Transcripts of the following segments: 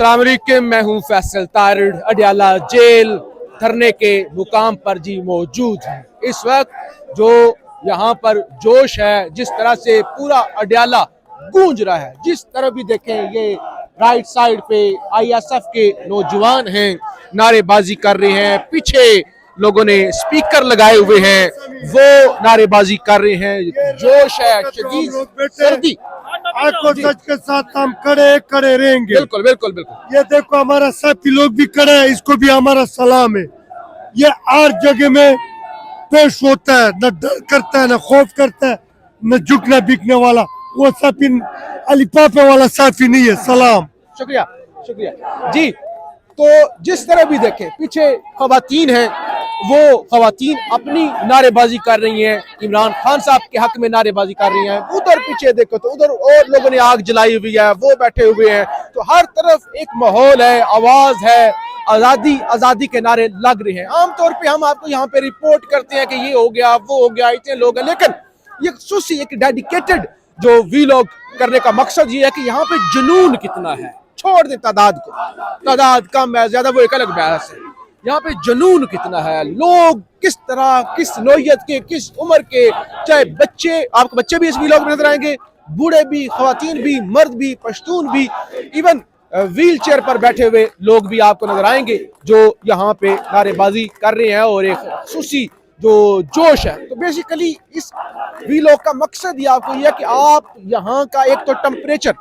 अस्सलाम वालेकुम, मैं हूं फैसल तारिड़। अडियाला जेल धरने के मुकाम पर जी मौजूद है। इस वक्त जो यहाँ पर जोश है, जिस तरह से पूरा अडियाला गूंज रहा है, जिस तरह भी देखें ये राइट साइड पे ISF के नौजवान हैं, नारेबाजी कर रहे हैं। पीछे लोगों ने स्पीकर लगाए हुए हैं, वो नारेबाजी कर रहे हैं। जोश है, शदीद सर्दी। आंखों सच के साथ हम खड़े रहेंगे। बिल्कुल बिल्कुल बिल्कुल। ये देखो हमारा साथी लोग भी खड़े हैं, इसको भी हमारा सलाम है। ये हर जगह में पेश होता है, न डर करता है, न खौफ करता है, न झुकना बिकने वाला। वो साफी अलीपापे वाला साफी नहीं है। सलाम, शुक्रिया शुक्रिया जी। तो जिस तरह भी देखें, पीछे खवातीन हैं, वो खवातीन अपनी नारेबाजी कर रही हैं, इमरान खान साहब के हक में नारेबाजी कर रही हैं। उधर पीछे देखो तो उधर और लोगों ने आग जलाई हुई है, वो बैठे हुए हैं। तो हर तरफ एक माहौल है, आवाज है, आज़ादी आज़ादी के नारे लग रहे हैं। आमतौर पे हम आपको यहाँ पे रिपोर्ट करते हैं कि ये हो गया, वो हो गया, इतने लोग हैं, लेकिन ये खुसूसी एक डेडिकेटेड जो वीलॉग करने का मकसद ये है कि यहाँ पे जुनून कितना है। छोड़ दे तादाद को, तादाद कम है ज्यादा वो एक अलग बहस है। यहाँ पे जुनून कितना है, लोग किस तरह, किस नौयत के, किस उम्र के, चाहे बच्चे, आपको बच्चे भी इस वीलॉग में नजर आएंगे, बूढ़े भी, खवातीन भी, मर्द भी, पश्तून भी, इवन व्हील चेयर पर बैठे हुए लोग भी आपको नजर आएंगे जो यहाँ पे नारेबाजी कर रहे हैं। और एक खुसूसी जो जोश है, तो बेसिकली इस वीलॉग का मकसद ये आपको यह है कि आप यहाँ का एक तो टेम्परेचर,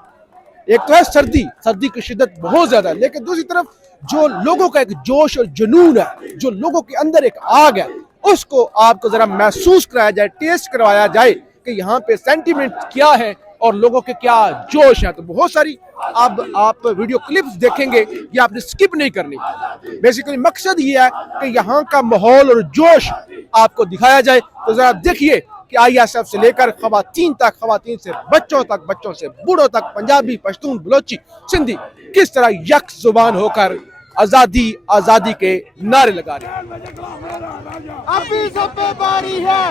एक तो है सर्दी, सर्दी की शिद्दत बहुत ज्यादा है, लेकिन दूसरी तरफ जो लोगों का एक जोश और जुनून है, जो लोगों के अंदर एक आग है, उसको आपको जरा महसूस कराया जाए, टेस्ट करवाया जाए कि यहाँ पे सेंटीमेंट क्या है और लोगों के क्या जोश है। तो बहुत सारी अब आप वीडियो क्लिप्स देखेंगे, ये आपने स्किप नहीं करनी। बेसिकली मकसद ये है कि यहाँ का माहौल और जोश आपको दिखाया जाए। तो जरा देखिए कि ISF से लेकर खवातीन तक, खवातीन से बच्चों तक, बच्चों से बूढ़ों तक, पंजाबी, पश्तून, बलोची, सिंधी किस तरह यक जुबान होकर आजादी आजादी के नारे लगा रहे हैं। अभी सब पे बारी है,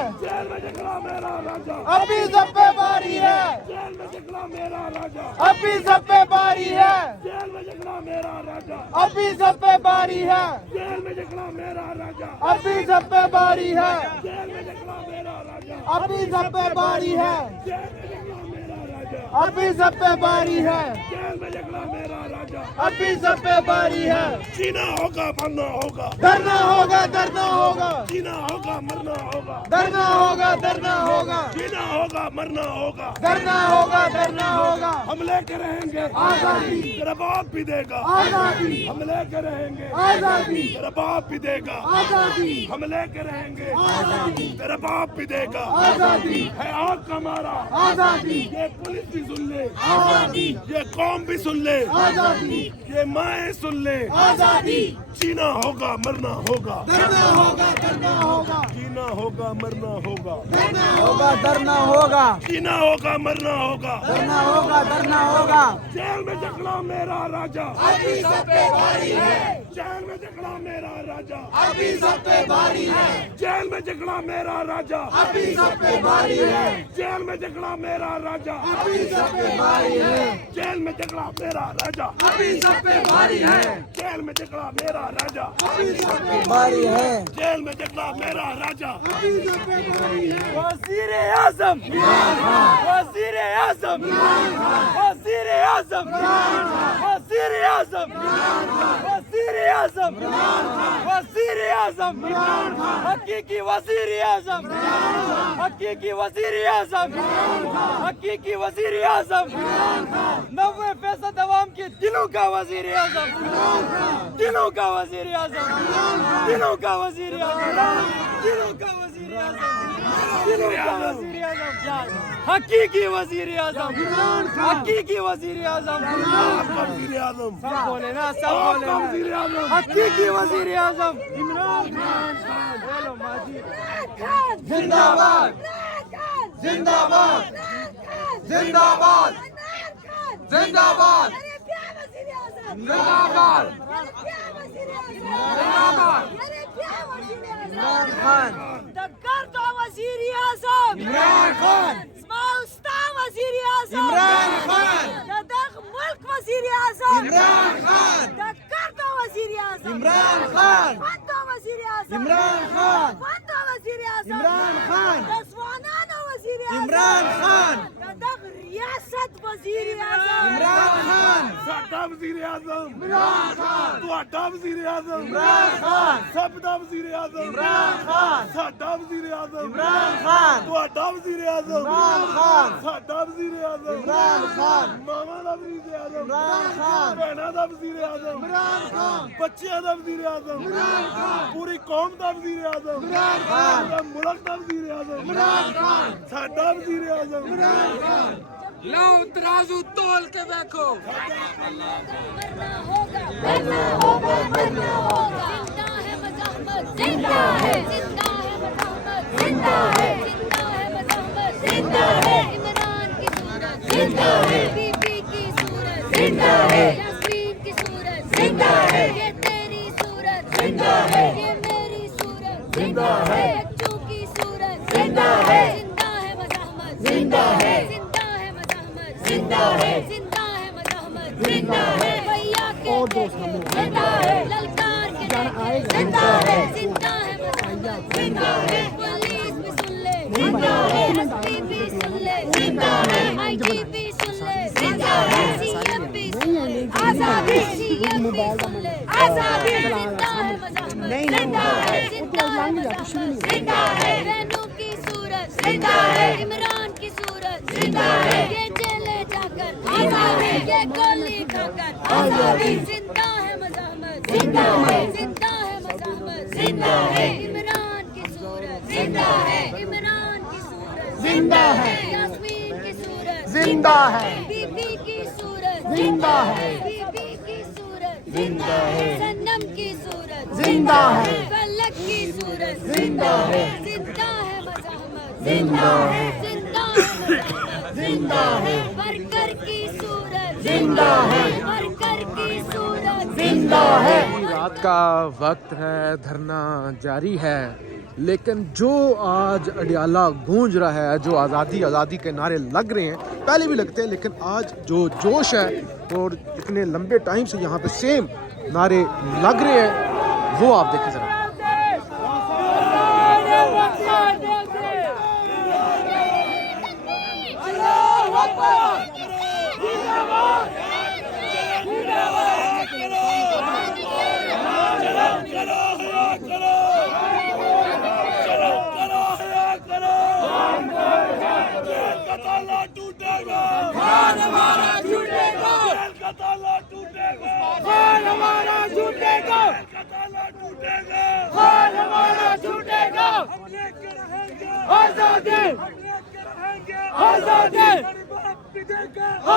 अभी सब पे बारी है, अभी सब पे बारी है, अभी सब पे बारी है, अभी सब पे बारी है, अभी सब पे बारी है, अभी सब पे बारी है, अभी सब पे बारी है। जीना होगा मरना होगा, डरना होगा डरना होगा, जीना होगा मरना होगा, डरना होगा डरना होगा, जीना होगा मरना होगा, डरना होगा डरना होगा। हम लेके रहेंगे आजादी, तेरा बाप भी देगा आजादी, हम लेके रहेंगे आजादी, तेरा बाप भी देगा आजादी, हम लेके रहेंगे आजादी, तेरा बाप भी देगा। आजादी, है आग का मारा, आजादी, ये पुलिस भी सुन ले, आजादी, ये कौम भी सुन ले, आजादी, ये माए सुन ले। आजादी, जीना होगा मरना होगा, डरना होगा डरना होगा, जीना होगा मरना होगा, डरना होगा डरना होगा, जीना होगा मरना होगा। डरना होगा डरना होगा। जेल में जकड़ा मेरा राजा, अभी सब पे बारी है, जेल में जकड़ा मेरा राजा, अभी सब पे बारी है, जेल में जकड़ा मेरा राजा, अभी सब पे बारी है, जेल में जकड़ा मेरा राजा, अभी सब पे बारी है, जेल में जकड़ा मेरा राजा, अभी सब पे बारी है, जेल में जकड़ा मेरा राजा, अभी सब पे बारी है, जेल में जकड़ा मेरा राजा। अभी सब पे बारी है। वज़ीर आज़म, वज़ीर आज़म, वज़ीर आज़म, वज़ीर आज़म, वज़ीर आज़म, वज़ीर आज़म, हकीकी वज़ीर आज़म, हकीकी वज़ीर आज़म, हकीकी वज़ीर आज़म, 90% अवाम के दिलों का वज़ीर आज़म, दिलों का वज़ीर आज़म, दिलों का वज़ीर आज़म, दिलों का वज़ीर आज़म, दिलों का वज़ीर आज़म, हकीकी वज़ीर आज़म, हकीकी वज़ीर आज़म, वज़ीर आज़म, सब बोले ना, सब बोले ना, हकीकी वज़ीर आज़म इमरान खान। बोलो माजी जिंदाबाद, जिंदाबाद, जिंदाबाद, जिंदाबाद, जिंदाबाद, इमरान खान, दक्करतो वज़ीर आज़म इमरान खान, स्माउस्ता वज़ीर आज़म इमरान खान, ददग मुल्क वज़ीर आज़म इमरान खान। इमरान खान बंदो वजीर आज़म इमरान खान बंदो वजीर आज़म इमरान खान दसवानाना वजीर आज़म इमरान खान दग रियासत वजीर आज़म इमरान खान साडा वजीर आज़म इमरान खान ਤੁਹਾਡਾ ਵਜ਼ੀਰ ਆਜ਼ਮ इमरान खान ਸਭ ਦਾ ਵਜ਼ੀਰ ਆਜ਼ਮ इमरान खान ਸਾਡਾ ਵਜ਼ੀਰ ਆਜ਼ਮ इमरान खान ਤੁਹਾਡਾ ਵਜ਼ੀਰ ਆਜ਼ਮ इमरान खान ਸਾਡਾ ਵਜ਼ੀਰ ਆਜ਼ਮ इमरान खान ਮਾਵਾਂ ਦਾ ਵਜ਼ੀਰ ਆਜ਼ਮ इमरान खान ਭੈਣਾਂ ਦਾ ਵਜ਼ੀਰ ਆਜ਼ਮ इमरान खान ਬੱਚਿਆਂ ਦਾ ਵਜ਼ੀਰ ਆਜ਼ਮ इमरान खान ਪੂਰੀ ਕੌਮ ਦਾ ਵਜ਼ੀਰ ਆਜ਼ਮ इमरान खान ਪੂਰੇ ਮੁਲਕ ਦਾ ਵਜ਼ੀਰ ਆਜ਼ਮ इमरान खान ਸਾਡਾ ਵਜ਼ੀਰ ਆਜ਼ਮ इमरान खान लो तराजू तोल के देखो मरना होगा मरना होगा मरना होगा जिंदा है मज़हमत जिंदा है मज़हमत जिंदा है मज़हमत जिंदा है इमरान की सूरत जिंदा है बीबी की सूरत जिंदा है यास्मीन की सूरत जिंदा है ये तेरी सूरत जिंदा है ये मेरी सूरत जिंदा है बच्चों की सूरत जिंदा है मज़हमत जिंदा है मज़हमत जिंदा है मज़हमत जिंदा है भैया के जिंदा है ललकार के जिंदा है मज़हमत जिंदा है पुलिस भी सुन ले जिंदा है एसपी भी सुन ले जिंदा है आईजी भी सुन ले जिंदा है सीएम भी सुन ले आजादी सीएम भी सुन ले आजादी जिंदा है मज़हमत जिंदा है जिंदा है बहनों की सूरत जिंदा है इमरान की सूरत जिंदा है ये जेले जाकर आजादी ये गोली खाकर आजादी जिंदा है मज़हमत जिंदा है मज़हमत जिंदा है इमरान की सूरत जिंदा है इमरान की सूरत जिंदा है यास्मीन की सूरत जिंदा है बीबी की सूरत जिंदा है बीबी की सूरत जिंदा है सनम की सूरत जिंदा है फलक की सूरत जिंदा है मज़हमत जिंदा है मज़हमत जिंदा है वर्कर की सूरत जिंदा है वर्कर की सूरत जिंदा है रात का वक्त है, धरना जारी है, लेकिन जो आज अडियाला गूंज रहा है, जो आज़ादी आज़ादी के नारे लग रहे हैं, पहले भी लगते हैं, लेकिन आज जो जोश है और इतने लंबे टाइम से यहाँ पे सेम नारे लग रहे हैं, वो आप देखें ज़रा।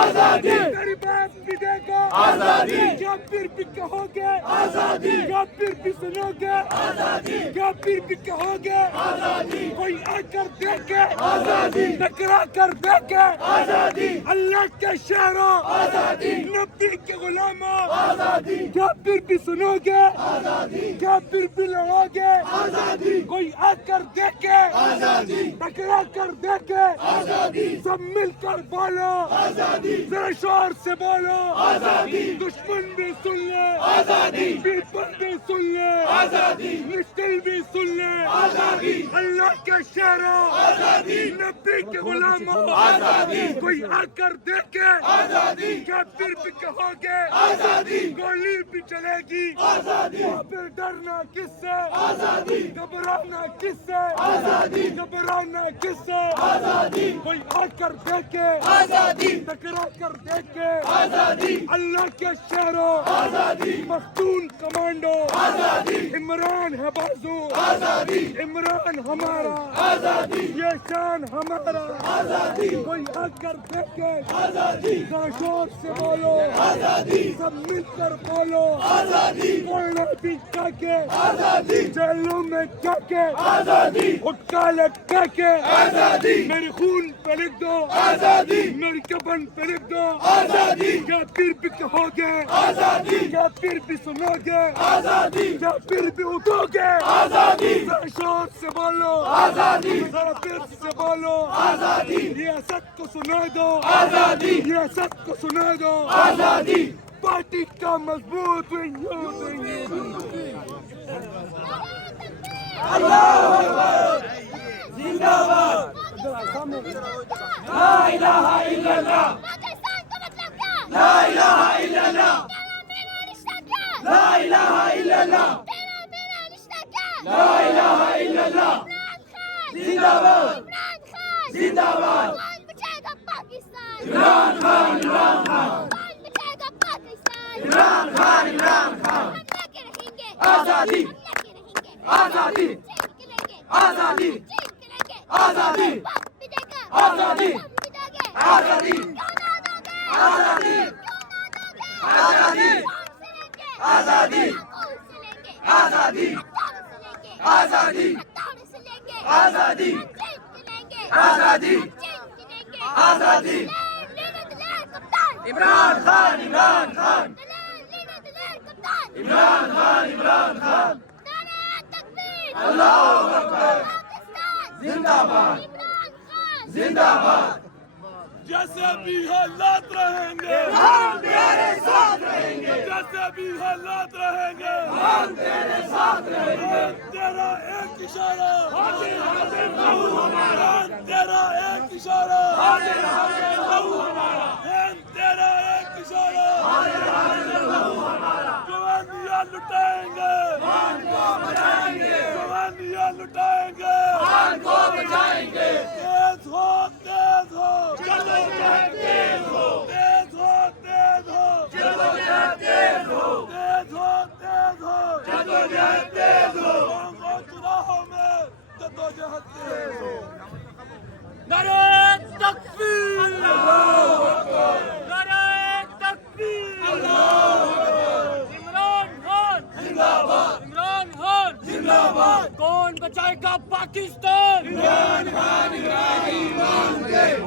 आजादी मेरी बात पिटेगा आजादी क्या फिर भी कहोगे आजादी क्या फिर भी सुनोगे आजादी क्या फिर भी कहोगे आजादी कोई आकर देखे आजादी टकरा कर देखे आजादी अल्लाह के शहरों आजादी नबी के गुलामों आजादी क्या फिर भी सुनोगे आजादी क्या फिर भी लड़ोगे आजादी कोई आकर देखे आजादी टकरा कर देखे आजादी सब मिलकर बोलो आजादी जरा शोर से बोलो आजादी दुश्मन भी सुन ले आजादी पीपल भी सुन ले आजादी मुश्किल भी सुन ले आजादी अल्लाह के शहरों आजादी नबी के गुलामों आजादी कोई आकर देखे आजादी क्या फिर भी कहोगे आजादी गोली भी चलेगी आजादी फिर डरना किससे आजादी घबराना किससे आजादी घबराना किससे आजादी कोई आकर देखे आजादी टकरा कर देखे आजादी अल्लाह के शहरों आजादी मखतून कमांडो आजादी इमरान है बाजू आजादी इमरान हमारा आजादी ये शान हमारा आजादी कोई आकर देखे आजादी शोर से बोलो आजादी सब मिलकर बोलो आजादी बोलना भी के आजादी जेलों में क्या के आजादी उठा लटका के आजादी मेरे खून पे लिख दो आजादी मेरी कफन पे लिख दो आजादी क्या फिर भी कहोगे आजादी क्या फिर भी सुनोगे आजादी क्या फिर भी उठोगे आजादी शोर से बोलो आजादी जरा फिर से बोलो आजादी ये सच को सुना दो आजादी ये सच को सुना दो आजादी पार्टी का मजबूत वजूद ला इलाहा इल्लल्लाह पाकिस्तान का मतलब क्या? ला इलाहा इल्लल्लाह तेरा मेरा रिश्ता क्या? ला इलाहा इल्लल्लाह तेरा मेरा रिश्ता क्या? ला इलाहा इल्लल्लाह जिंदाबाद इमरान खान जिंदाबाद कौन बचाएगा पाकिस्तान? इमरान खान कौन बचाएगा पाकिस्तान? इमरान खान हम लगे रहेंगे आजादी हम लगे रहेंगे आजादी जीत के लेंगे आजादी जीत के लेंगे आजादी वक्त भी देगा आजादी हम भी देंगे आजादी क्यों ना दोगे आजादी क्यों ना दोगे आजादी कौन से लेंगे आजादी कौन से लेंगे आजादी हथौड़े से लेंगे आजादी हथौड़े से लेंगे आजादी हम जीत के लेंगे आजादी हम जीत के लेंगे आजादी दलेर कप्तान इमरान खान कप्तान इमरान खान नारा तकबीर अल्लाहू अकबर पाकिस्तान जिंदाबाद इमरान खान जिंदाबाद जैसे भी हालात रहेंगे हम तेरे साथ रहेंगे जैसे भी हालात रहेंगे हम तेरे साथ रहेंगे तेरा एक इशारा हाजिर हाजिर लहू हमारा तेरा एक इशारा हाजिर हाजिर लहू हमारा तेरा एक इशारा हाजिर हाजिर लहू हमारा जवानियां लुटाएंगे मान को बचाएंगे जवानियां लुटाएंगे मान को बचाएंगे तेज हो तेज हो जदोजहद तेज हो तेज हो तेज हो जदोजहद तेज हो तेज हो तेज हो जदोजहद तेज हो चुनावों में जदोजहद तेज हो नारे तकबीर अल्लाहू अकबर नारे तकबीर अल्लाहू अकबर इमरान खान जिंदाबाद इमरान खान जिंदाबाद कौन बचाएगा पाकिस्तान इमरान खान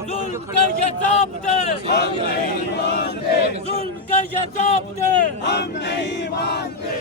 जुल्म के ये ज़ाब्ते हम नहीं मानते जुल्म के ये ज़ाब्ते हम नहीं मानते